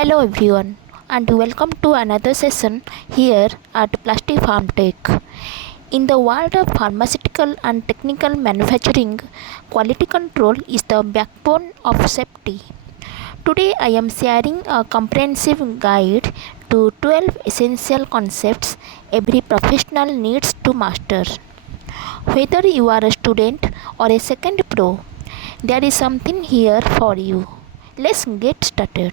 Hello everyone and welcome to another session here at Plastic Farm Tech. In the world of pharmaceutical and technical manufacturing, quality control is the backbone of safety. Today I am sharing a comprehensive guide to 12 essential concepts every professional needs to master. Whether you are a student or a second pro, there is something here for you. Let's get started.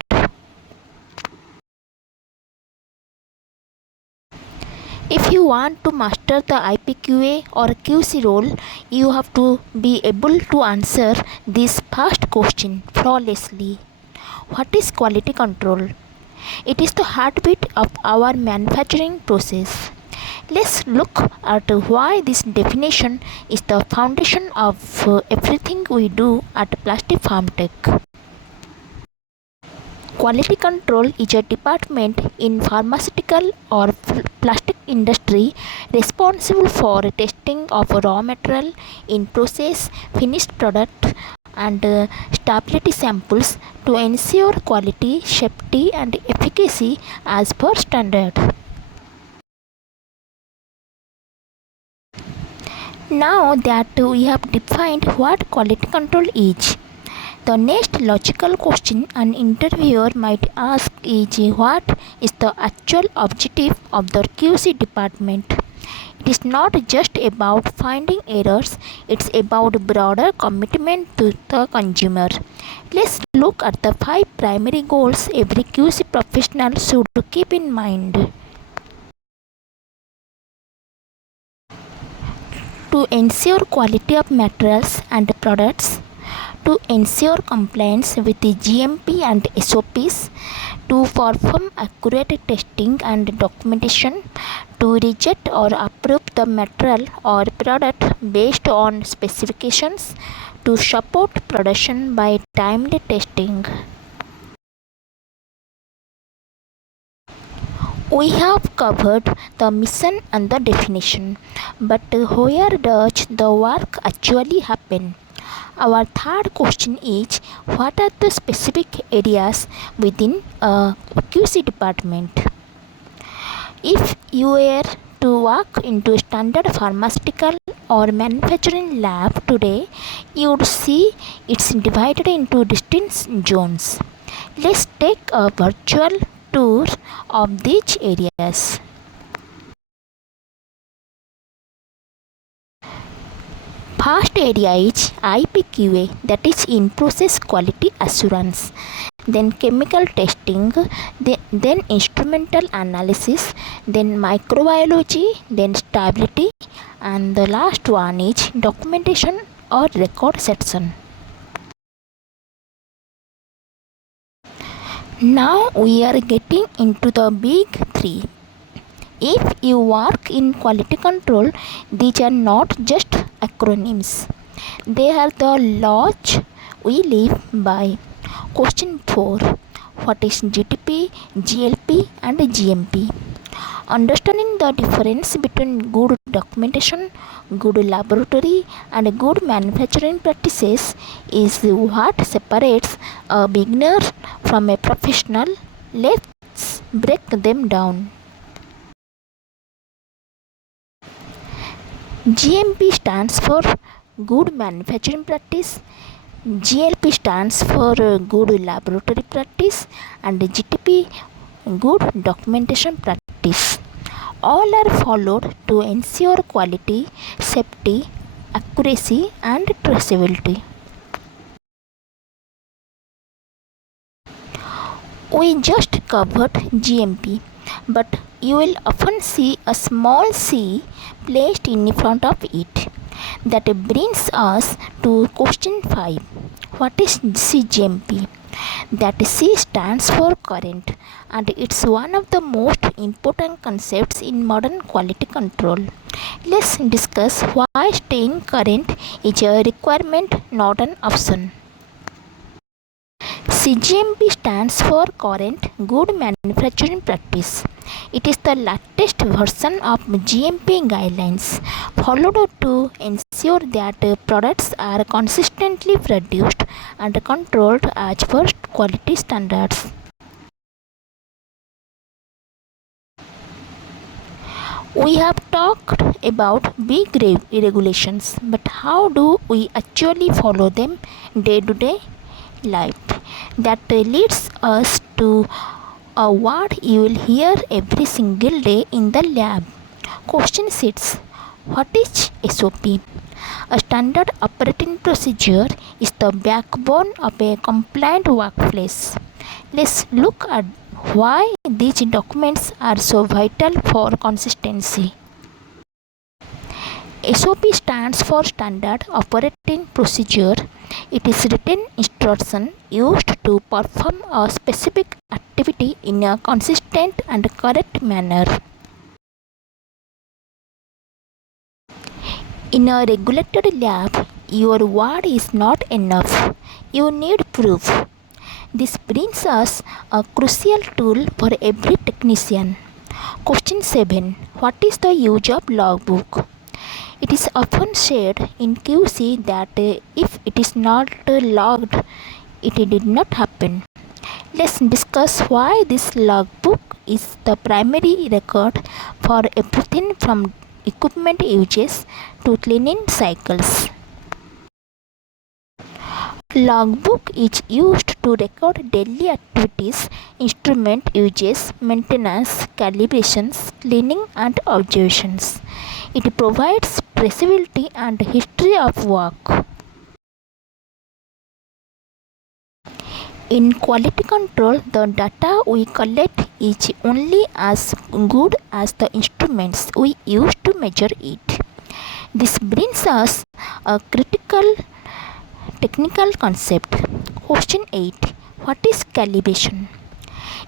If you want to master the IPQA or QC role, you have to be able to answer this first question flawlessly. What is quality control? It is the heartbeat of our manufacturing process. Let's look at why this definition is the foundation of everything we do at Plastic Farm Tech. Quality control is a department in pharmaceutical or plastic industry responsible for testing of raw material in process, finished product and stability samples to ensure quality, safety and efficacy as per standard. Now that we have defined what quality control is, the next logical question an interviewer might ask is what is the actual objective of the QC department? It is not just about finding errors, it's about broader commitment to the consumer. Let's look at the 5 primary goals every QC professional should keep in mind. To ensure quality of materials and products, to ensure compliance with the GMP and SOPs, to perform accurate testing and documentation, to reject or approve the material or product based on specifications, to support production by timely testing. We have covered the mission and the definition, but where does the work actually happen? Our third question is what are the specific areas within a QC department? If you were to walk into a standard pharmaceutical or manufacturing lab today, you would see it's divided into distinct zones. Let's take a virtual tour of these areas. First area is IPQA, that is in process quality assurance, then chemical testing, then instrumental analysis, then microbiology, then stability, and the last one is documentation or record section. Now we are getting into the big three. If you work in quality control, these are not just acronyms. They are the laws we live by. Question 4. What is GTP, GLP and GMP? Understanding the difference between good documentation, good laboratory and good manufacturing practices is what separates a beginner from a professional. Let's break them down. GMP stands for Good Manufacturing Practice, GLP stands for Good Laboratory Practice and GTP Good Documentation Practice. All are followed to ensure quality, safety, accuracy and traceability. We just covered GMP, but you will often see a small c placed in front of it. That brings us to question 5. What is CGMP? That C stands for current and it's one of the most important concepts in modern quality control. Let's discuss why staying current is a requirement, not an option. CGMP stands for Current Good Manufacturing Practice. It is the latest version of GMP guidelines followed to ensure that products are consistently produced and controlled as per quality standards. We have talked about big regulations, but how do we actually follow them day to day life? That leads us to a word you will hear every single day in the lab. Question 6. What is SOP? A standard operating procedure is the backbone of a compliant workplace. Let's look at why these documents are so vital for consistency. SOP stands for Standard Operating Procedure. It is written instruction used to perform a specific activity in a consistent and correct manner. In a regulated lab, your word is not enough. You need proof. This brings us a crucial tool for every technician. Question 7. What is the use of logbook? It is often said in QC that if it is not logged, it did not happen. Let's discuss why this logbook is the primary record for everything from equipment uses to cleaning cycles. Logbook is used to record daily activities, instrument uses, maintenance, calibrations, cleaning and observations. It provides traceability and history of work. In quality control, the data we collect is only as good as the instruments we use to measure it. This brings us a critical technical concept. Question 8. What is calibration?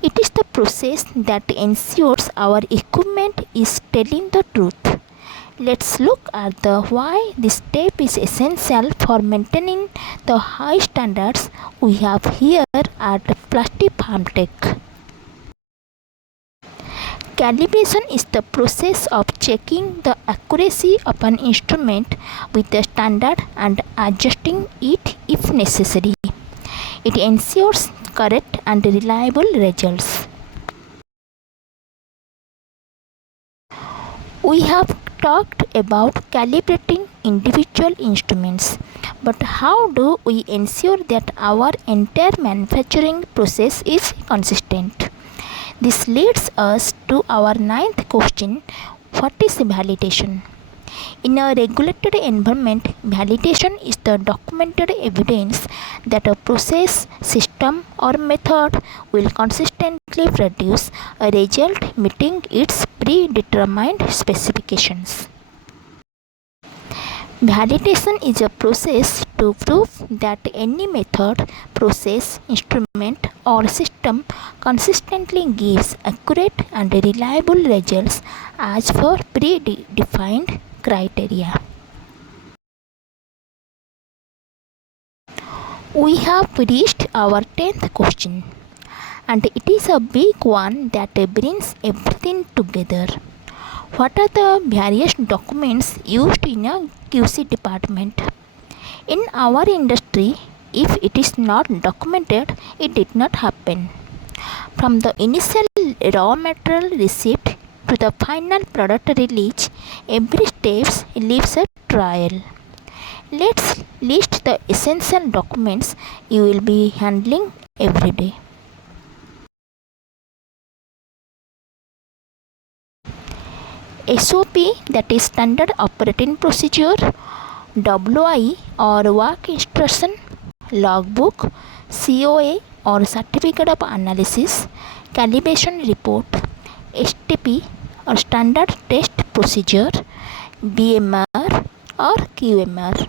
It is the process that ensures our equipment is telling the truth. Let's look at the why this step is essential for maintaining the high standards we have here at Plastic Farmtech. Calibration is the process of checking the accuracy of an instrument with a standard and adjusting it if necessary. It ensures correct and reliable results. We have talked about calibrating individual instruments, but how do we ensure that our entire manufacturing process is consistent? This leads us to our ninth question. What is validation? In a regulated environment, validation is the documented evidence that a process, system, or method will consistently produce a result meeting its predetermined specifications. Validation is a process to prove that any method, process, instrument, or system consistently gives accurate and reliable results as per predefined criteria. We have reached our 10th question, and it is a big one that brings everything together. What are the various documents used in a QC department? In our industry, if it is not documented, it did not happen. From the initial raw material receipt to the final product release, every step leaves a trail. Let's list the essential documents you will be handling every day. SOP, that is Standard Operating Procedure, WI or Work Instruction, Logbook, COA or Certificate of Analysis, Calibration Report, STP or Standard Test Procedure, BMR or QMR.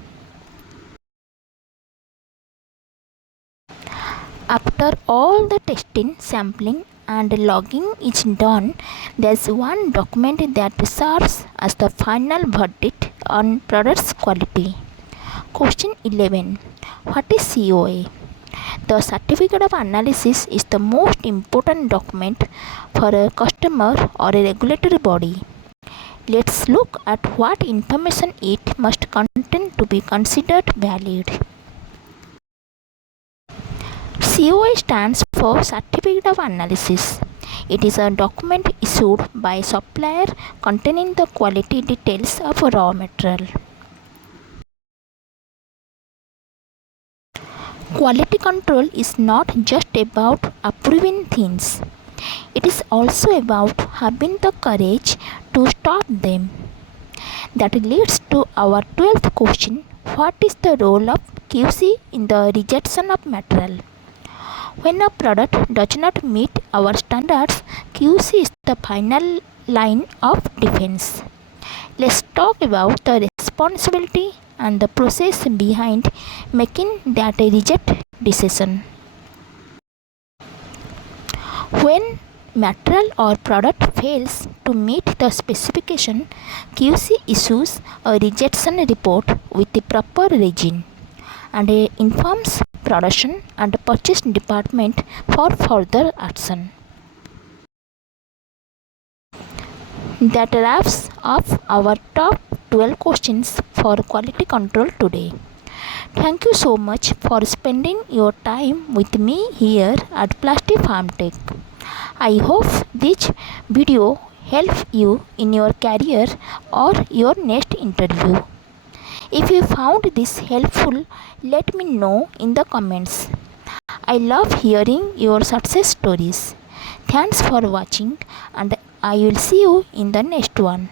After all the testing, sampling and logging is done, there is one document that serves as the final verdict on product's quality. Question 11. What is COA? The Certificate of Analysis is the most important document for a customer or a regulatory body. Let's look at what information it must contain to be considered valid. COA stands for Certificate of Analysis. It is a document issued by a supplier containing the quality details of a raw material. Quality control is not just about approving things. It is also about having the courage to stop them. That leads to our 12th question. What is the role of QC in the rejection of material? When a product does not meet our standards, QC is the final line of defense. Let's talk about the responsibility and the process behind making that reject decision. When material or product fails to meet the specification, QC issues a rejection report with the proper reason and informs production and purchase department for further action. That wraps up our top 12 questions for quality control today. Thank you so much for spending your time with me here at Plastic Farm Tech. I hope this video helps you in your career or your next interview. If you found this helpful, let me know in the comments. I love hearing your success stories. Thanks for watching, and I will see you in the next one.